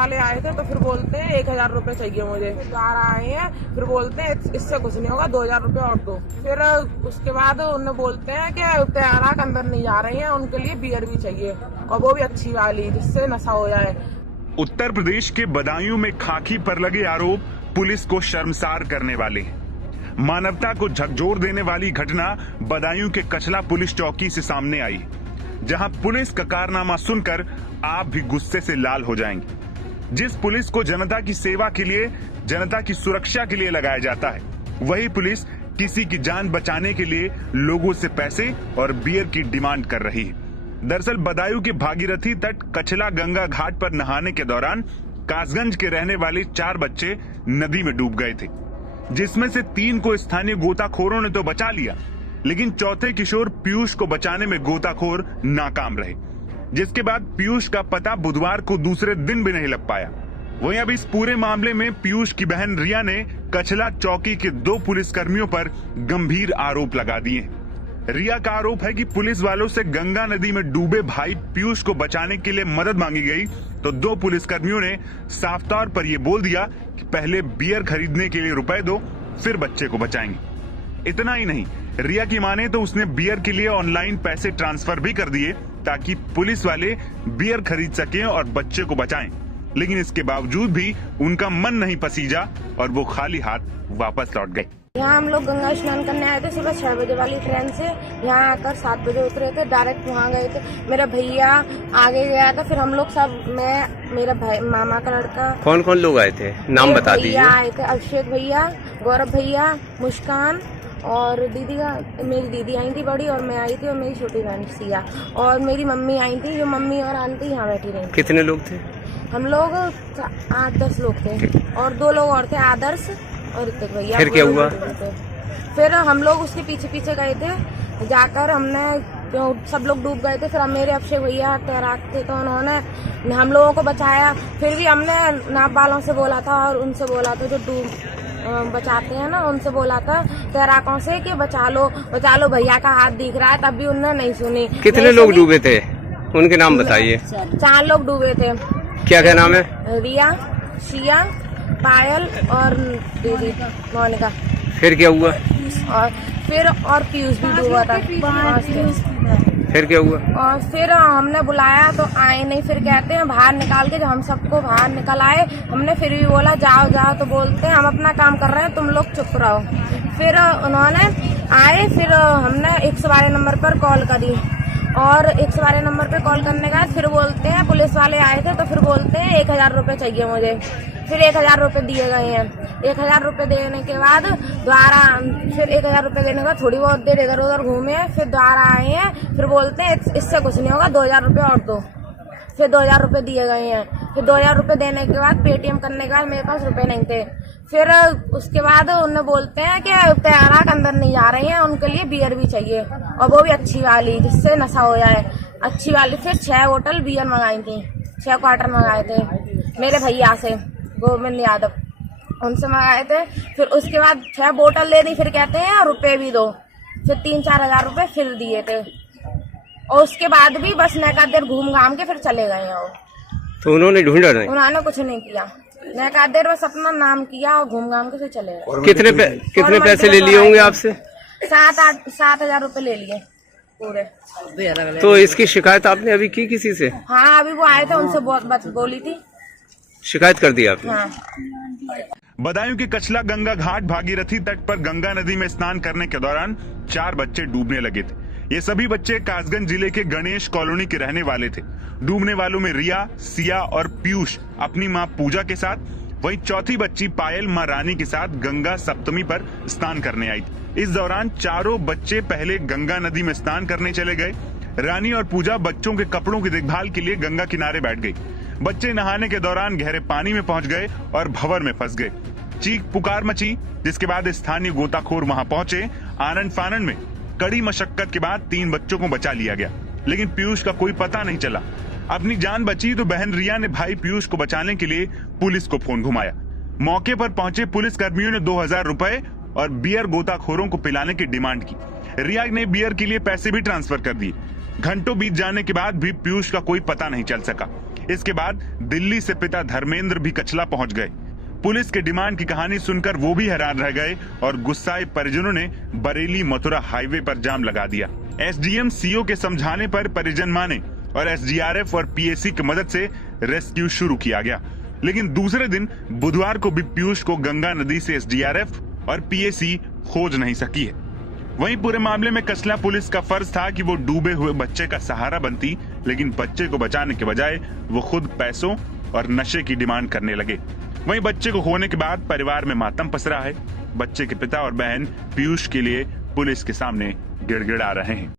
वाले आए थे तो फिर बोलते हैं 1000 रुपए चाहिए मुझे। फिर दोबारा आए हैं, फिर बोलते हैं इससे कुछ नहीं होगा, 2000 रुपए और दो। फिर उसके बाद उन्हें बोलते हैं कि तैराक अंदर नहीं जा रहे हैं, उनके लिए बियर भी चाहिए और वो भी अच्छी वाली जिससे नशा हो जाए। उत्तर प्रदेश के बदायूं में खाकी पर लगे आरोप पुलिस को शर्मसार करने वाले हैं। मानवता को झकझोर देने वाली घटना बदायूं के कचला पुलिस चौकी से सामने आई, जहां पुलिस का कारनामा सुनकर आप भी गुस्से से लाल हो जाएंगे। जिस पुलिस को जनता की सेवा के लिए, जनता की सुरक्षा के लिए लगाया जाता है, वही पुलिस किसी की जान बचाने के लिए लोगों से पैसे और बियर की डिमांड कर रही है। दरअसल बदायूं के भागीरथी तट कचला गंगा घाट पर नहाने के दौरान कासगंज के रहने वाले 4 बच्चे नदी में डूब गए थे, जिसमें से 3 को स्थानीय गोताखोरों ने तो बचा लिया, लेकिन चौथे किशोर पीयूष को बचाने में गोताखोर नाकाम रहे, जिसके बाद पीयूष का पता बुधवार को दूसरे दिन भी नहीं लग पाया। वहीं अब इस पूरे मामले में पीयूष की बहन रिया ने कचला चौकी के 2 पुलिसकर्मियों पर गंभीर आरोप लगा दिए। रिया का आरोप है कि पुलिस वालों से गंगा नदी में डूबे भाई पीयूष को बचाने के लिए मदद मांगी गई तो 2 पुलिसकर्मियों ने साफ तौर पर यह बोल दिया कि पहले बियर खरीदने के लिए रुपए दो, फिर बच्चे को बचाएंगे। इतना ही नहीं, रिया की माने तो उसने बियर के लिए ऑनलाइन पैसे ट्रांसफर भी कर दिए ताकि पुलिस वाले बियर खरीद सकें और बच्चे को बचाएं। लेकिन इसके बावजूद भी उनका मन नहीं पसीजा और वो खाली हाथ वापस लौट गए। यहाँ हम लोग गंगा स्नान करने आए थे सुबह 6 बजे वाली ट्रेन से। यहाँ आकर 7 बजे उतरे थे, डायरेक्ट वहाँ गए थे। मेरा भैया आगे गया था, फिर हम लोग सब, मैं, मेरा भाई, मामा का लड़का। कौन कौन लोग आए थे, नाम बता दीजिए। आए थे अभिषेक भैया, गौरव भैया, मुस्कान और दीदी का, मेरी दीदी आई थी बड़ी और मैं आई थी और मेरी छोटी बहन सिया और मेरी मम्मी आई थी। जो मम्मी और आंटी यहाँ बैठी रही। कितने लोग थे? हम लोग 8-10 लोग थे और 2 लोग और थे, आदर्श और ऋतिक भैया। फिर क्या हुआ? फिर हम लोग उसके पीछे पीछे गए थे, जाकर हमने, सब लोग डूब गए थे। फिर मेरे अभिषेक भैया तैराक थे तो उन्होंने हम लोगों को बचाया। फिर भी हमने नाव वालों से बोला था और उनसे बोला था, जो डूब बचाते हैं ना, उनसे बोला था तैराकों से कि बचा लो भैया का हाथ दिख रहा है, तब भी उन्होंने नहीं सुनी। कितने लोग डूबे थे, उनके नाम बताइए। 4 लोग डूबे थे। क्या क्या नाम है? रिया, शिया, पायल और दीदी मोनिका। फिर क्या हुआ? और पीयूष भी डूबा था। फिर क्या हुआ? और फिर हमने बुलाया तो आए नहीं। फिर कहते हैं बाहर निकाल के, जब हम सबको बाहर निकल आए, हमने फिर भी बोला जाओ जाओ, तो बोलते हैं हम अपना काम कर रहे हैं, तुम लोग चुप रहो। फिर उन्होंने आए, फिर हमने 112 नंबर पर कॉल करी और 112 नंबर पे कॉल करने के बाद फिर बोलते हैं, पुलिस वाले आए थे तो फिर बोलते हैं 1000 रुपए चाहिए मुझे। फिर 1000 रुपए दिए गए हैं। 1000 रुपए देने के बाद दोबारा, फिर 1000 रुपए देने के बाद थोड़ी बहुत देर इधर उधर घूमे, फिर दोबारा आए हैं, फिर बोलते हैं इससे कुछ नहीं होगा, 2000 रुपए और दो। फिर 2000 रुपए दिए गए हैं। फिर 2000 रुपए देने के बाद पेटीएम करने के बाद मेरे पास रुपए नहीं थे। फिर उसके बाद उन्हें बोलते हैं कि तैराक अंदर नहीं जा रहे हैं, उनके लिए बियर भी चाहिए और वो भी अच्छी वाली जिससे नशा हो जाए, अच्छी वाली। फिर 6 बोतल बियर मंगाई थी, 6 क्वार्टर मंगाए थे मेरे भैया से, गोविंद यादव, उनसे मंगाए थे। फिर उसके बाद 6 बोतल ले दी, फिर कहते हैं रुपए भी दो। फिर 3-4 हजार रुपए फिर दिए थे और उसके बाद भी बस नैका देर घूम घाम के फिर चले गए हैं। तो उन्होंने ढूंढा नहीं? उन्होंने कुछ नहीं किया, नैका देर बस अपना नाम किया और घूम घाम के फिर चले गए। कितने पैसे ले लिए होंगे आपसे? 7 हजार रुपए ले लिए पूरे। तो इसकी शिकायत आपने अभी की किसी से? हाँ, अभी वो आए थे, उनसे बोली थी, शिकायत कर दी आपने? हाँ। बदायूं के कचला गंगा घाट भागीरथी तट पर गंगा नदी में स्नान करने के दौरान 4 बच्चे डूबने लगे थे। ये सभी बच्चे कासगंज जिले के गणेश कॉलोनी के रहने वाले थे। डूबने वालों में रिया, सिया और पीयूष अपनी मां पूजा के साथ, वहीं चौथी बच्ची पायल मां रानी के साथ गंगा सप्तमी पर स्नान करने आई थी। इस दौरान चारों बच्चे पहले गंगा नदी में स्नान करने चले गए। रानी और पूजा बच्चों के कपड़ों की देखभाल के लिए गंगा किनारे बैठ गई। बच्चे नहाने के दौरान गहरे पानी में पहुंच गए और भंवर में फंस गए। चीख पुकार मची, जिसके बाद स्थानीय गोताखोर वहां पहुंचे। आनंद फानन में कड़ी मशक्कत के बाद 3 बच्चों को बचा लिया गया, लेकिन पीयूष का कोई पता नहीं चला। अपनी जान बची तो बहन रिया ने भाई पीयूष को बचाने के लिए पुलिस को फोन घुमाया। मौके पर पहुंचे पुलिस कर्मियों ने 2000 रुपए और बियर गोताखोरों को पिलाने की डिमांड की। रिया ने बियर के लिए पैसे भी ट्रांसफर कर दिए। घंटों बीत जाने के बाद भी पीयूष का कोई पता नहीं चल सका। इसके बाद दिल्ली से पिता धर्मेंद्र भी कचला पहुंच गए। पुलिस के डिमांड की कहानी सुनकर वो भी हैरान रह गए और गुस्साए परिजनों ने बरेली मथुरा हाईवे पर जाम लगा दिया। एसडीएम सीओ के समझाने पर परिजन माने और एसडीआरएफ और पीएसी की मदद से रेस्क्यू शुरू किया गया। लेकिन दूसरे दिन बुधवार को भी पीयूष को गंगा नदी से एसडीआरएफ और पीएसी खोज नहीं सकी है। वहीं पूरे मामले में कचला पुलिस का फर्ज था कि वो डूबे हुए बच्चे का सहारा बनती, लेकिन बच्चे को बचाने के बजाय वो खुद पैसों और नशे की डिमांड करने लगे। वहीं बच्चे को खोने के बाद परिवार में मातम पसरा है। बच्चे के पिता और बहन पीयूष के लिए पुलिस के सामने गिड़गिड़ा रहे हैं।